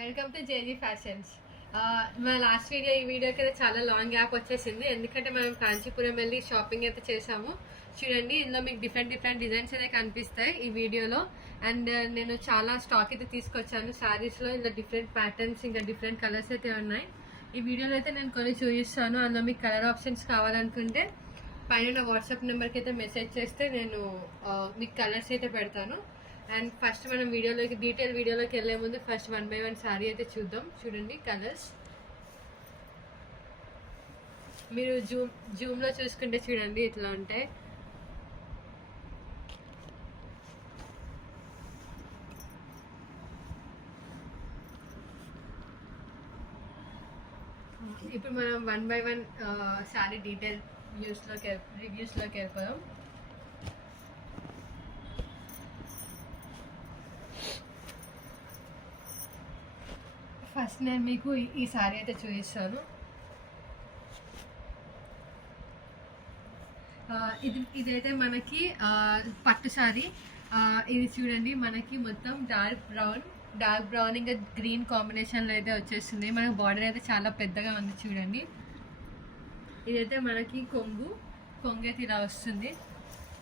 Welcome to JG fashions. మన last video ఈ వీడియోకి అయితే చాలా లాంగ్ గ్యాప్ వచ్చేసింది, ఎందుకంటే మనం కాంచీపురం వెళ్ళి షాపింగ్ అయితే చేసాము. చూడండి, ఇందులో మీకు డిఫరెంట్ డిజైన్స్ అయితే కనిపిస్తాయి ఈ వీడియోలో. అండ్ నేను చాలా స్టాక్ అయితే తీసుకొచ్చాను శారీస్లో. ఇందులో డిఫరెంట్ ప్యాటర్న్స్ ఇంకా డిఫరెంట్ కలర్స్ అయితే ఉన్నాయి. ఈ వీడియోలో అయితే నేను కొన్ని చూపిస్తాను. అందులో మీకు కలర్ ఆప్షన్స్ కావాలనుకుంటే పైన వాట్సాప్ నెంబర్కి అయితే మెసేజ్ చేస్తే నేను మీకు కలర్స్ అయితే పెడతాను. అండ్ ఫస్ట్ మనం డీటెయిల్ వీడియోలోకి వెళ్ళే ముందు ఫస్ట్ 1 by 1 శారీ అయితే చూద్దాం. చూడండి కలర్స్ మీరు జూమ్లో చూసుకుంటే చూడండి ఇట్లా ఉంటాయి. ఇప్పుడు మనం 1 by 1 శారీ డీటెయిల్ రివ్యూస్లోకి వెళ్ళిపోదాం. ఫస్ట్ నేను మీకు ఈ శారీ అయితే చూపిస్తాను. ఇదైతే మనకి పట్టు శారీ. ఇది చూడండి, మనకి మొత్తం డార్క్ బ్రౌన్ ఇంకా గ్రీన్ కాంబినేషన్లో అయితే వచ్చేస్తుంది. మనకు బార్డర్ అయితే చాలా పెద్దగా ఉంది చూడండి. ఇదైతే మనకి కొంగు అయితే ఇలా వస్తుంది.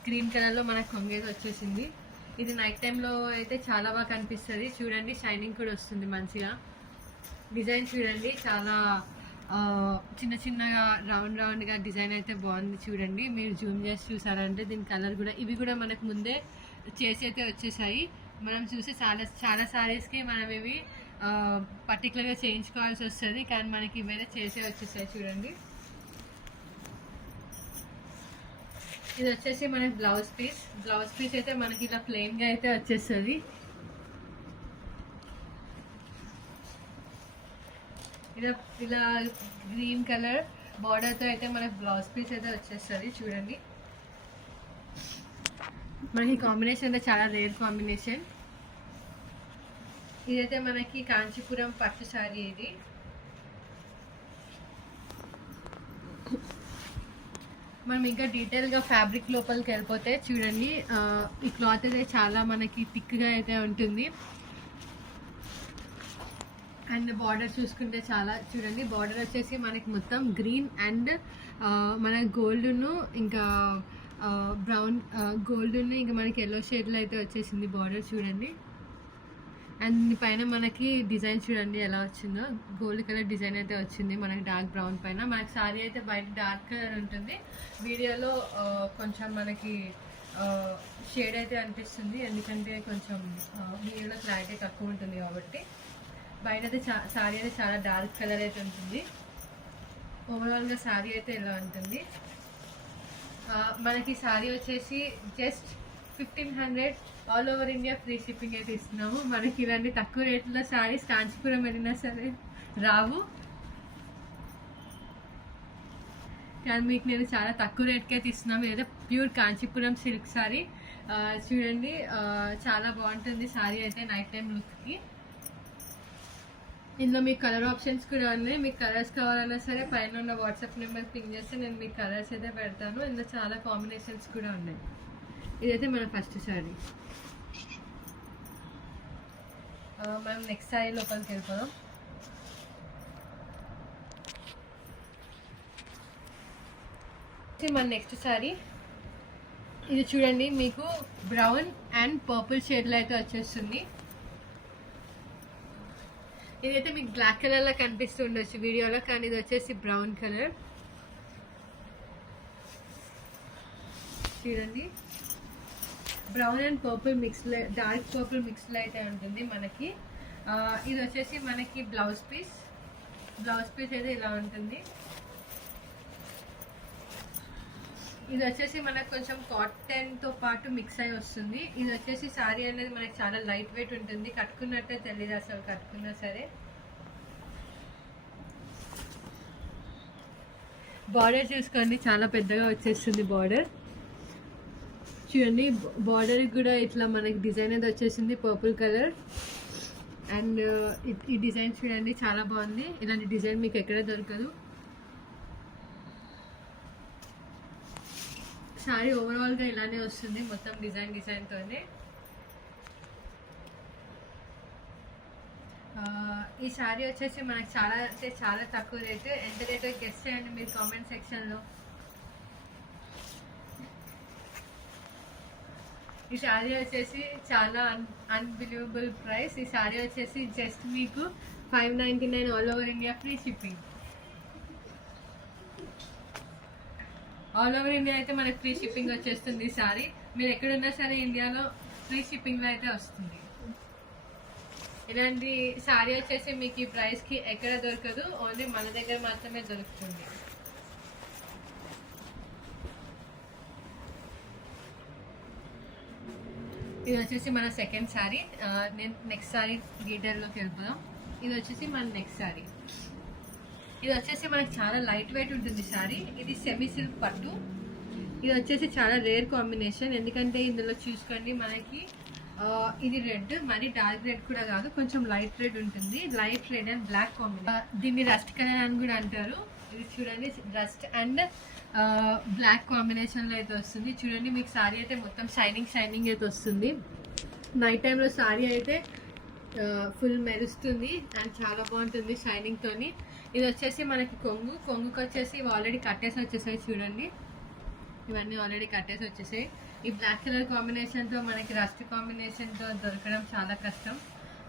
గ్రీన్ కలర్లో మనకు కొంగు అయితే వచ్చేసింది. ఇది నైట్ టైంలో అయితే చాలా బాగా కనిపిస్తుంది. చూడండి, షైనింగ్ కూడా వస్తుంది మంచిగా. డిజైన్ చూడండి, చాలా చిన్నగా రౌండ్గా డిజైన్ అయితే బాగుంది. చూడండి, మీరు జూమ్ చేసి చూసారంటే దీని కలర్ కూడా ఇవి కూడా మనకు ముందే చేసి అయితే వచ్చేసాయి. మనం చూసి చాలా శారీస్కి మనం ఇవి పర్టికులర్గా చేయించుకోవాల్సి వస్తుంది, కానీ మనకి ఇవైతే చేసే వచ్చేసాయి. చూడండి, ఇది వచ్చేసి మనకి బ్లౌజ్ పీస్ అయితే మనకి ఇలా ప్లెయిన్గా అయితే వచ్చేస్తుంది. ఇలా గ్రీన్ కలర్ బార్డర్తో అయితే మనకి బ్లౌజ్ పీస్ అయితే వచ్చేస్తుంది. చూడండి, మనకి కాంబినేషన్ అయితే చాలా రేర్ కాంబినేషన్. ఇదైతే మనకి కాంచీపురం పట్టు శారీ. ఇది మనం ఇంకా డీటెయిల్గా ఫ్యాబ్రిక్ లోపలికి వెళ్ళిపోతే చూడండి, ఈ క్లాత్ అయితే చాలా మనకి థిక్గా అయితే ఉంటుంది. అండ్ బార్డర్ చూసుకుంటే చాలా చూడండి, బార్డర్ వచ్చేసి మనకి మొత్తం గ్రీన్ అండ్ మన గోల్డ్ను ఇంకా బ్రౌన్ గోల్డ్ను ఇంకా మనకి ఎల్లో షేడ్లో అయితే వచ్చేసింది బార్డర్. చూడండి, అండ్ పైన మనకి డిజైన్ చూడండి ఎలా వచ్చిందో. గోల్డ్ కలర్ డిజైన్ అయితే వచ్చింది మనకి డార్క్ బ్రౌన్ పైన. మనకి శారీ అయితే బయట డార్క్ కలర్ ఉంటుంది, వీడియోలో కొంచెం మనకి షేడ్ అయితే అనిపిస్తుంది, ఎందుకంటే కొంచెం వీడియోలో క్లారిటీ తక్కువ ఉంటుంది కాబట్టి. బయట అయితే శారీ అయితే చాలా డార్క్ కలర్ అయితే ఉంటుంది. ఓవరాల్గా శారీ అయితే ఎలా ఉంటుంది. మనకి శారీ వచ్చేసి just 1500 all over India free shipping అయితే ఇస్తున్నాము. మనకి ఇలాంటి తక్కువ రేట్లో శారీస్ కాంచీపురం వెళ్ళినా సరే రావు, కానీ మీకు నేను చాలా తక్కువ రేట్కి అయితే ఇస్తున్నాము. ఇదైతే ప్యూర్ కాంచీపురం సిల్క్ శారీ. చూడండి, చాలా బాగుంటుంది శారీ అయితే నైట్ టైం లుక్కి. ఇందులో మీకు కలర్ ఆప్షన్స్ కూడా ఉన్నాయి. మీకు కలర్స్ కావాలన్నా సరే పైన ఉన్న వాట్సాప్ నెంబర్ పింగ్ చేస్తే నేను మీకు కలర్స్ అయితే పెడతాను. ఇందులో చాలా కాంబినేషన్స్ కూడా ఉన్నాయి. ఇదైతే మన ఫస్ట్ శారీ. మనం నెక్స్ట్ శారీ లోపలికి వెళ్ళిపోదాం. మన నెక్స్ట్ శారీ ఇది చూడండి, మీకు బ్రౌన్ అండ్ పర్పుల్ షేడ్లో అయితే వచ్చేస్తుంది. ఇదైతే మీకు బ్లాక్ కలర్లో కనిపిస్తూ ఉండొచ్చు వీడియోలో, కానీ ఇది వచ్చేసి బ్రౌన్ కలర్. చూడండి, బ్రౌన్ అండ్ పర్పుల్ మిక్స్లో, డార్క్ పర్పుల్ మిక్స్లో అయితే ఉంటుంది మనకి. ఇది వచ్చేసి మనకి బ్లౌజ్ పీస్ అయితే ఇలా ఉంటుంది. ఇది వచ్చేసి మనకు కొంచెం కాటన్తో పాటు మిక్స్ అయి వస్తుంది. ఇది వచ్చేసి శారీ అనేది మనకి చాలా లైట్ వెయిట్ ఉంటుంది, కట్టుకున్నట్టే తెలియదు అసలు కట్టుకున్నా సరే. బార్డర్ చూసుకోండి, చాలా పెద్దగా వచ్చేస్తుంది బార్డర్. చూడండి, బార్డర్ కూడా ఇట్లా మనకి డిజైన్ అనేది వచ్చేసింది పర్పుల్ కలర్. అండ్ ఈ డిజైన్ చూడండి చాలా బాగుంది. ఇలాంటి డిజైన్ మీకు ఎక్కడ దొరకదు. శారీ ఓవరాల్గా ఇలానే వస్తుంది, మొత్తం డిజైన్తోనే. ఈ శారీ వచ్చేసి మనకి చాలా అంటే చాలా తక్కువ రేటు. ఎంత రేటో గెస్ట్ చేయండి మీరు కామెంట్ సెక్షన్లో. ఈ శారీ వచ్చేసి చాలా అన్బిలీవబుల్ ప్రైస్. ఈ శారీ వచ్చేసి జస్ట్ మీకు 599 all over India free shipping. All over India అయితే మనకి ఫ్రీ షిప్పింగ్ వచ్చేస్తుంది. ఈ శారీ మీరు ఎక్కడున్నా సరే ఇండియాలో ఫ్రీ షిప్పింగ్లో అయితే వస్తుంది. ఇలాంటి శారీ వచ్చేసి మీకు ఈ ప్రైస్కి ఎక్కడ దొరకదు, ఓన్లీ మన దగ్గర మాత్రమే దొరుకుతుంది. ఇది వచ్చేసి మన సెకండ్ శారీ. నేను నెక్స్ట్ శారీ డీటెయిల్లోకి వెళ్ళిపోదాం. ఇది వచ్చేసి మన నెక్స్ట్ శారీ. ఇది వచ్చేసి మనకి చాలా లైట్ వెయిట్ ఉంటుంది శారీ. ఇది సెమీ సిల్క్ పట్టు. ఇది వచ్చేసి చాలా రేర్ కాంబినేషన్, ఎందుకంటే ఇందులో చూసుకోండి మనకి ఇది రెడ్, మరి డార్క్ రెడ్ కూడా కాదు, కొంచెం లైట్ రెడ్ ఉంటుంది. Light red and black combination. దీన్ని రస్ట్ కలర్ అని కూడా అంటారు. ఇది చూడండి రస్ట్ అండ్ బ్లాక్ కాంబినేషన్లో అయితే వస్తుంది. చూడండి మీకు శారీ అయితే మొత్తం షైనింగ్ అయితే వస్తుంది. నైట్ టైంలో శారీ అయితే ఫుల్ మెరుస్తుంది అండ్ చాలా బాగుంటుంది షైనింగ్తోని. ఇది వచ్చేసి మనకి కొంగుకి వచ్చేసి ఇవి ఆల్రెడీ కట్టేసి వచ్చేసాయి. చూడండి ఇవన్నీ ఆల్రెడీ కట్టేసి వచ్చేసాయి. ఈ బ్లాక్ కలర్ కాంబినేషన్తో మనకి రస్ట్ కాంబినేషన్తో దొరకడం చాలా కష్టం.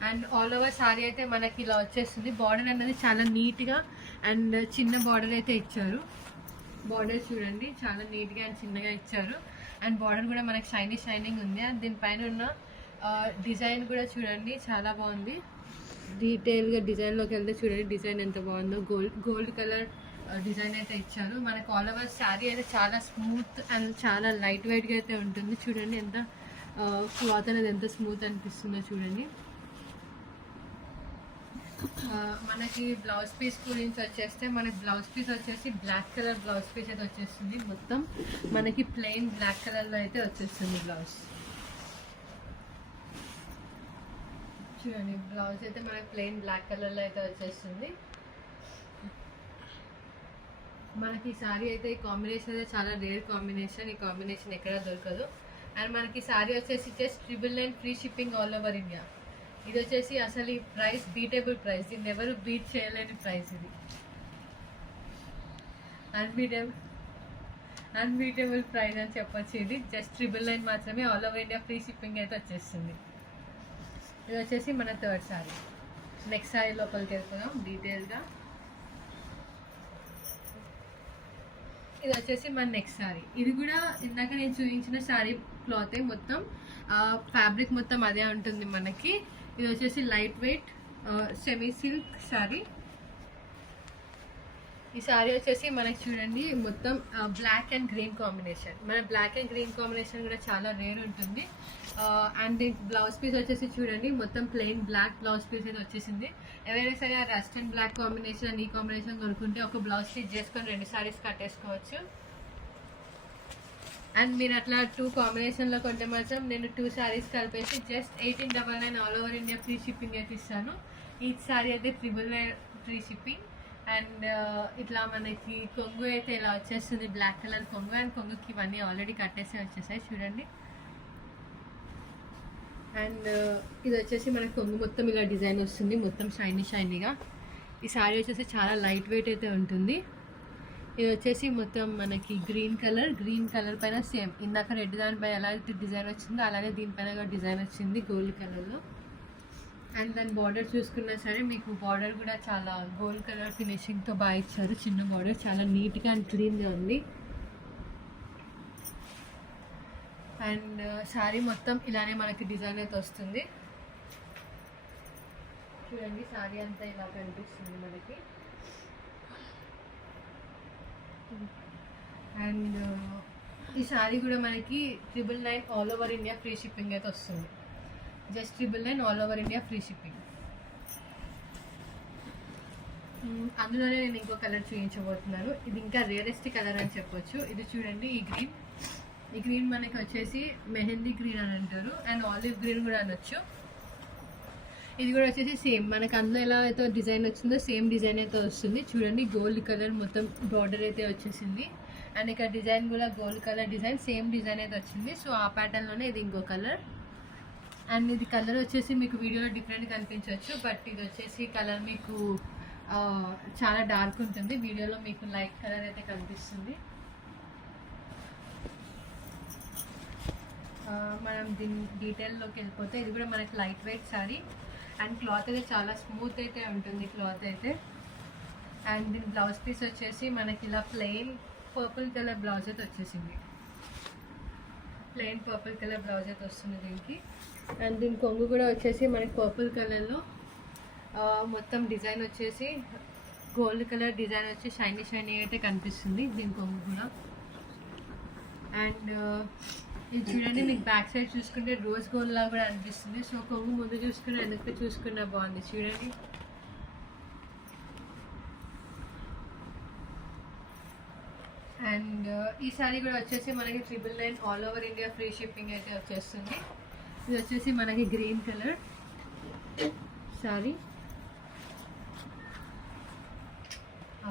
అండ్ ఆల్ ఓవర్ శారీ అయితే మనకి ఇలా వచ్చేస్తుంది. బార్డర్ అనేది చాలా నీట్గా అండ్ చిన్న బార్డర్ అయితే ఇచ్చారు. బార్డర్ చూడండి చాలా నీట్గా అండ్ చిన్నగా ఇచ్చారు. అండ్ బార్డర్ కూడా మనకి షైనింగ్ ఉంది. అండ్ దీనిపైన ఉన్న డిజైన్ కూడా చూడండి చాలా బాగుంది. డీటెయిల్గా డిజైన్లోకి వెళ్తే చూడండి డిజైన్ ఎంత బాగుందో. గోల్డ్ కలర్ డిజైన్ అయితే ఇచ్చారు. మనకు ఆల్ ఓవర్ శారీ అయితే చాలా స్మూత్ అండ్ చాలా లైట్ వెయిట్గా అయితే ఉంటుంది. చూడండి ఎంత క్లాత్ అనేది ఎంత స్మూత్ అనిపిస్తుందో చూడండి. మనకి బ్లౌజ్ పీస్ గురించి వచ్చేస్తే మనకి బ్లౌజ్ పీస్ వచ్చేసి బ్లాక్ కలర్ బ్లౌజ్ పీస్ అయితే వచ్చేస్తుంది. మొత్తం మనకి ప్లెయిన్ బ్లాక్ కలర్లో అయితే వచ్చేస్తుంది బ్లౌజ్. చూడండి బ్లౌజ్ అయితే మనకి ప్లెయిన్ బ్లాక్ కలర్లో అయితే వచ్చేస్తుంది. మనకి శారీ అయితే ఈ కాంబినేషన్ అయితే చాలా రేర్ కాంబినేషన్. ఈ కాంబినేషన్ ఎక్కడ దొరకదు. అండ్ మనకి శారీ వచ్చేసి just 999 free shipping all over India. ఇది వచ్చేసి అసలు ఈ ప్రైస్ బీటేబుల్ ప్రైస్. దీన్ని ఎవరు బీట్ చేయలేని ప్రైస్. ఇది అన్బీటేబుల్ ప్రైస్ అని చెప్పొచ్చు. ఇది జస్ట్ 999 మాత్రమే all over India free shipping అయితే వచ్చేస్తుంది. ఇది వచ్చేసి మన థర్డ్ శారీ. నెక్స్ట్ శారీ లోపలికి వెళ్తున్నాం డీటెయిల్గా. ఇది వచ్చేసి మన నెక్స్ట్ శారీ. ఇది కూడా ఇందాక నేను చూపించిన శారీ క్లాతే మొత్తం ఫ్యాబ్రిక్ మొత్తం అదే ఉంటుంది మనకి. ఇది వచ్చేసి light weight semi silk sari. ఈ శారీ వచ్చేసి మనకి చూడండి మొత్తం బ్లాక్ అండ్ గ్రీన్ కాంబినేషన్. మన బ్లాక్ అండ్ గ్రీన్ కాంబినేషన్ కూడా చాలా రేర్ ఉంటుంది. అండ్ దీని బ్లౌజ్ పీస్ వచ్చేసి చూడండి మొత్తం ప్లెయిన్ బ్లాక్ బ్లౌజ్ పీస్ అయితే వచ్చేసింది. ఎవరైనా సరే ఆ rust and black combination and ఈ కాంబినేషన్ కొనుక్కుంటే ఒక బ్లౌజ్ స్టిచ్ చేసుకొని 2 శారీస్ కట్టేసుకోవచ్చు. అండ్ మీరు అట్లా 2 కాంబినేషన్లో కొంటే మాత్రం నేను 2 శారీస్ కలిపేసి just 1899 all over India free shipping అయితే ఇస్తాను. ఈ శారీ అయితే 999 ఫ్రీ షిప్పింగ్. అండ్ ఇట్లా మనకి కొంగు అయితే ఇలా వచ్చేస్తుంది బ్లాక్ కలర్ కొంగు. అండ్ కొంగుకి ఇవన్నీ ఆల్రెడీ కట్టేసి వచ్చేసాయి చూడండి. అండ్ ఇది వచ్చేసి మనకి కొంగు మొత్తం ఇలా డిజైన్ వస్తుంది మొత్తం షైనీగా. ఈ శారీ వచ్చేసి చాలా లైట్ వెయిట్ అయితే ఉంటుంది. ఇది వచ్చేసి మొత్తం మనకి గ్రీన్ కలర్ పైన సేమ్ ఇందాక రెడ్ దానిపైన ఎలా అయితే డిజైన్ వచ్చిందో అలాగే దీనిపైన కూడా డిజైన్ వచ్చింది గోల్డ్ కలర్లో. అండ్ దాని బార్డర్ చూసుకున్నా సరే మీకు బార్డర్ కూడా చాలా గోల్డ్ కలర్ ఫినిషింగ్తో బాగా ఇచ్చారు. చిన్న బార్డర్ చాలా నీట్గా అండ్ క్లీన్గా ఉంది. అండ్ శారీ మొత్తం ఇలానే మనకి డిజైన్ అయితే వస్తుంది. చూడండి శారీ అంతా ఇలా కనిపిస్తుంది మనకి. అండ్ ఈ శారీ కూడా మనకి 999 all over India free shipping అయితే వస్తుంది. Just 999 all over India free shipping. అందులోనే నేను ఇంకో కలర్ చూపించబోతున్నాను. ఇది ఇంకా రేరెస్ట్ కలర్ అని చెప్పొచ్చు. ఇది చూడండి ఈ గ్రీన్ మనకి వచ్చేసి మెహందీ గ్రీన్ అని అంటారు అండ్ ఆలివ్ గ్రీన్ కూడా అనొచ్చు. ఇది కూడా వచ్చేసి సేమ్ మనకి అందులో ఎలా అయితే డిజైన్ వచ్చిందో సేమ్ డిజైన్ అయితే వస్తుంది. చూడండి గోల్డ్ కలర్ మొత్తం బార్డర్ అయితే వచ్చేసింది. అండ్ ఇక్కడ డిజైన్ కూడా gold colour design same design అయితే వచ్చింది. సో ఆ ప్యాటర్న్లోనే ఇది ఇంకో కలర్. అండ్ ఇది కలర్ వచ్చేసి మీకు వీడియోలో డిఫరెంట్ కనిపించవచ్చు, బట్ ఇది వచ్చేసి కలర్ మీకు చాలా డార్క్ ఉంటుంది, వీడియోలో మీకు లైట్ కలర్ అయితే కనిపిస్తుంది. మనం దీని డీటెయిల్లోకి వెళ్ళిపోతే ఇది కూడా మనకి light weight sorry and cloth అయితే చాలా స్మూత్ అయితే ఉంటుంది క్లాత్ అయితే. అండ్ దీని బ్లౌజ్ పీస్ వచ్చేసి మనకి ఇలా ప్లెయిన్ పర్పుల్ కలర్ బ్లౌజ్ అయితే వచ్చేసింది, ప్లెయిన్ పర్పుల్ కలర్ బ్లౌజ్ అయితే వస్తుంది దీనికి. అండ్ దీని కొంగు కూడా వచ్చేసి మనకి పర్పుల్ కలర్లో మొత్తం డిజైన్ వచ్చేసి గోల్డ్ కలర్ డిజైన్ వచ్చి షైనీ షైనీ అయితే కనిపిస్తుంది దీని కొంగు కూడా. అండ్ ఇది చూడండి, మీకు బ్యాక్ సైడ్ చూసుకుంటే రోజ్ గోల్డ్ లాగా కూడా అనిపిస్తుంది. సో కొంగు ముందు చూసుకుని వెనక్కి చూసుకున్న బాగుంది చూడండి. అండ్ ఈ సారీ కూడా వచ్చేసి మనకి 999 all over India free shipping అయితే వచ్చేస్తుంది. ఇది వచ్చేసి మనకి గ్రీన్ కలర్ సారీ.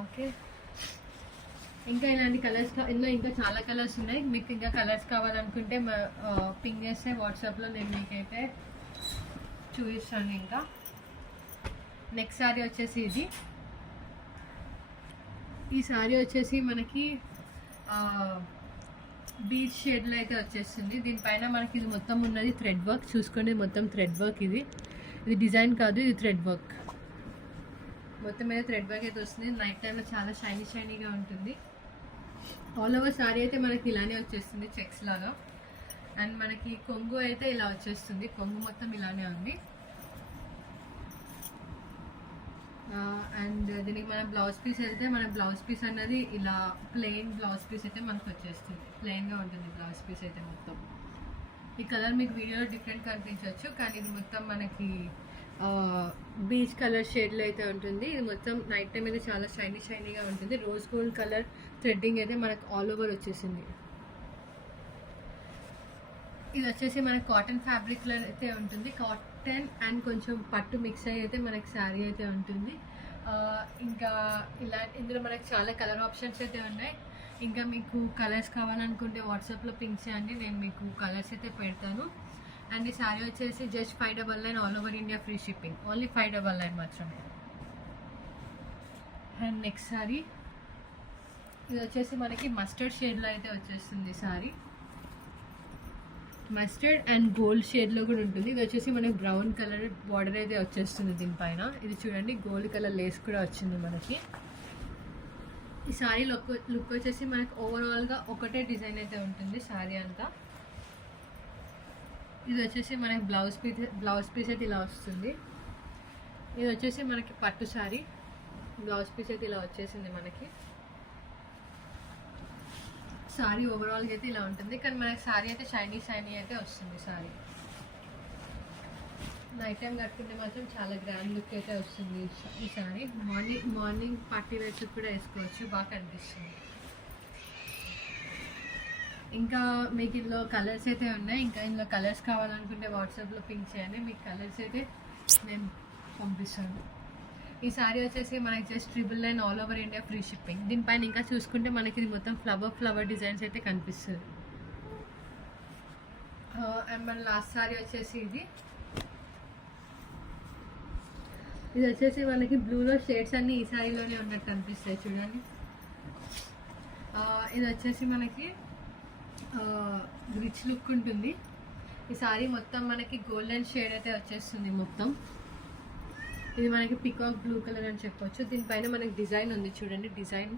ఓకే, ఇంకా ఇలాంటి కలర్స్ ఇందులో ఇంకా చాలా కలర్స్ ఉన్నాయి. మీకు ఇంకా కలర్స్ కావాలనుకుంటే పింగ్ చేస్తే వాట్సాప్లో నేను మీకైతే చూపిస్తాను. ఇంకా నెక్స్ట్ సారీ వచ్చేసి ఇది. ఈ సారీ వచ్చేసి మనకి బీచ్ షేడ్లో అయితే వచ్చేస్తుంది. దీనిపైన మనకి ఇది మొత్తం ఉన్నది థ్రెడ్ వర్క్, చూసుకోండి మొత్తం థ్రెడ్ వర్క్. ఇది డిజైన్ కాదు, ఇది థ్రెడ్ వర్క్, మొత్తం మీద థ్రెడ్ వర్క్ అయితే వస్తుంది. నైట్ టైంలో చాలా షైనీగా ఉంటుంది. ఆల్ ఓవర్ సారీ అయితే మనకి ఇలానే వచ్చేస్తుంది చెక్స్ లాగా. అండ్ మనకి కొంగు అయితే ఇలా వచ్చేస్తుంది, కొంగు మొత్తం ఇలానే ఉంది. అండ్ దీనికి మన బ్లౌజ్ పీస్ వెళ్తే మన బ్లౌజ్ పీస్ అన్నది ఇలా ప్లెయిన్ బ్లౌజ్ పీస్ అయితే మనకు వచ్చేస్తుంది, ప్లెయిన్గా ఉంటుంది బ్లౌజ్ పీస్ అయితే మొత్తం. ఈ కలర్ మీకు వీడియోలో డిఫరెంట్ కనిపించవచ్చు, కానీ ఇది మొత్తం మనకి బీచ్ కలర్ షేడ్లో అయితే ఉంటుంది. ఇది మొత్తం నైట్ టైం అయితే చాలా షైనీగా ఉంటుంది. రోజ్ గోల్డ్ కలర్ థ్రెడ్డింగ్ అయితే మనకు ఆల్ ఓవర్ వచ్చేసింది. ఇది వచ్చేసి మనకి కాటన్ ఫ్యాబ్రిక్లో అయితే ఉంటుంది, కాటన్ అండ్ కొంచెం పట్టు మిక్స్ అయ్యి అయితే మనకి శారీ అయితే ఉంటుంది. ఇంకా ఇలా ఇందులో మనకి చాలా కలర్ ఆప్షన్స్ అయితే ఉన్నాయి. ఇంకా మీకు కలర్స్ కావాలనుకుంటే వాట్సాప్లో పింక్ చేయండి, నేను మీకు కలర్స్ అయితే పెడతాను. అండ్ ఈ శారీ వచ్చేసి just 599 all over India free shipping, only 599 మాత్రమే. అండ్ నెక్స్ట్ శారీ ఇది వచ్చేసి మనకి మస్టర్డ్ షేడ్లో అయితే వచ్చేస్తుంది శారీ. మస్టర్డ్ అండ్ గోల్డ్ షేడ్లో కూడా ఉంటుంది. ఇది వచ్చేసి మనకి బ్రౌన్ కలర్ బార్డర్ అయితే వచ్చేస్తుంది దీనిపైన. ఇది చూడండి గోల్డ్ కలర్ లేస్ కూడా వచ్చింది మనకి. ఈ శారీ లుక్ వచ్చేసి మనకి ఓవరాల్గా ఒకటే డిజైన్ అయితే ఉంటుంది శారీ అంతా. ఇది వచ్చేసి మనకి బ్లౌజ్ పీస్ అయితే ఇలా వస్తుంది. ఇది వచ్చేసి మనకి పట్టు శారీ, బ్లౌజ్ పీస్ అయితే ఇలా వచ్చేసింది మనకి. శారీ ఓవరాల్గా అయితే ఇలా ఉంటుంది, కానీ మనకి శారీ అయితే షైనీ అయితే వస్తుంది. శారీ నైట్ టైం కట్టుకుంటే మాత్రం చాలా గ్రాండ్ లుక్ అయితే వస్తుంది ఈ శారీ. మార్నింగ్ పార్టీ వేర్స్ కూడా వేసుకోవచ్చు, బాగా కనిపిస్తుంది. ఇంకా మీకు ఇందులో కలర్స్ అయితే ఉన్నాయి. ఇంకా ఇందులో కలర్స్ కావాలనుకుంటే వాట్సాప్లో పింక్ చేయండి, మీకు కలర్స్ అయితే నేను పంపిస్తాను. ఈ శారీ వచ్చేసి మనకి just 999 all over India free shipping. దీనిపైన ఇంకా చూసుకుంటే మనకి ఇది మొత్తం ఫ్లవర్ డిజైన్స్ అయితే కనిపిస్తుంది. అండ్ మన లాస్ట్ శారీ వచ్చేసి ఇది వచ్చేసి మనకి బ్లూలో షేడ్స్ అన్నీ ఈ శారీలోనే ఉన్నట్టు అనిపిస్తాయి చూడండి. ఇది వచ్చేసి మనకి రిచ్ లుక్ ఉంటుంది. ఈ శారీ మొత్తం మనకి గోల్డెన్ షేడ్ అయితే వచ్చేస్తుంది మొత్తం. ఇది మనకి పికాక్ బ్లూ కలర్ అని చెప్పొచ్చు. దీనిపైన మనకి డిజైన్ ఉంది చూడండి, డిజైన్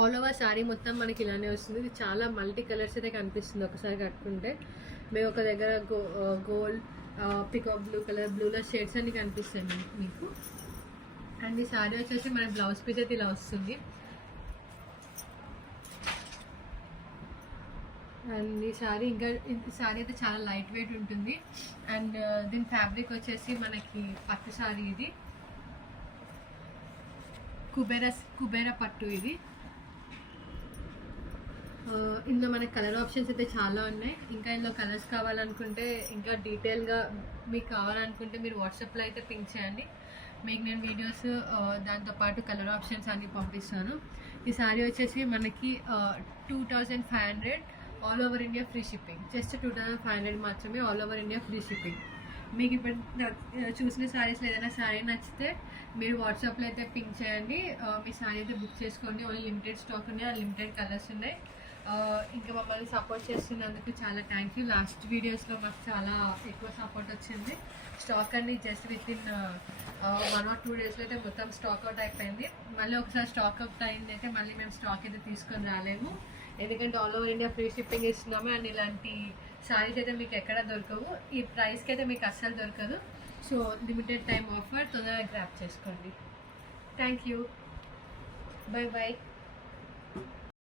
ఆల్ ఓవర్ శారీ మొత్తం మనకి ఇలానే వస్తుంది. ఇది చాలా మల్టీ కలర్స్ అయితే కనిపిస్తుంది ఒకసారి కట్టుకుంటే. మేము ఒక దగ్గర గోల్డ్, పికాక్ బ్లూ కలర్, బ్లూలో షేడ్స్ అన్ని కనిపిస్తాయి మీకు. అండ్ ఈ శారీ వచ్చేసి మన బ్లౌజ్ పీస్ అయితే ఇలా వస్తుంది. అండ్ ఈ శారీ అయితే చాలా లైట్ వెయిట్ ఉంటుంది. అండ్ దీని ఫ్యాబ్రిక్ వచ్చేసి మనకి పట్టు శారీ, ఇది కుబేరా పట్టు. ఇది ఇందులో మనకి కలర్ ఆప్షన్స్ అయితే చాలా ఉన్నాయి. ఇంకా ఇందులో కలర్స్ కావాలనుకుంటే ఇంకా డీటెయిల్గా మీకు కావాలనుకుంటే మీరు వాట్సాప్లో అయితే పింక్ చేయండి, మీకు నేను వీడియోస్ దాంతోపాటు కలర్ ఆప్షన్స్ అన్నీ పంపిస్తాను. ఈ శారీ వచ్చేసి మనకి 2500 all over India free shipping. Just 2500 మాత్రమే, all over India free shipping. మీకు ఇప్పుడు చూసిన శారీస్లో ఏదైనా శారీ నచ్చితే మీరు వాట్సాప్లో అయితే పింక్ చేయండి, మీ శారీ అయితే బుక్ చేసుకోండి. ఓన్లీ లిమిటెడ్ స్టాక్ ఉన్నాయి, ఆ లిమిటెడ్ కలర్స్ ఉన్నాయి. ఇంకా మమ్మల్ని సపోర్ట్ చేస్తున్నందుకు చాలా థ్యాంక్ యూ. లాస్ట్ వీడియోస్లో మాకు చాలా ఎక్కువ సపోర్ట్ వచ్చింది. స్టాక్ అన్ని జస్ట్ విత్ ఇన్ 1 or 2 డేస్లో అయితే మొత్తం స్టాక్ అవుట్ అయిపోయింది. మళ్ళీ ఒకసారి స్టాక్ అవుట్ అయిందైతే మళ్ళీ మేము స్టాక్ అయితే తీసుకొని రాలేము, ఎందుకంటే all over India free shipping ఇస్తున్నాము. అండ్ ఇలాంటి శారీస్ అయితే మీకు ఎక్కడ దొరకవు, ఈ ప్రైస్కి అయితే మీకు అస్సలు దొరకదు. సో లిమిటెడ్ టైం ఆఫర్, తొందరగా గ్రాప్ చేసుకోండి. Thank you, bye bye.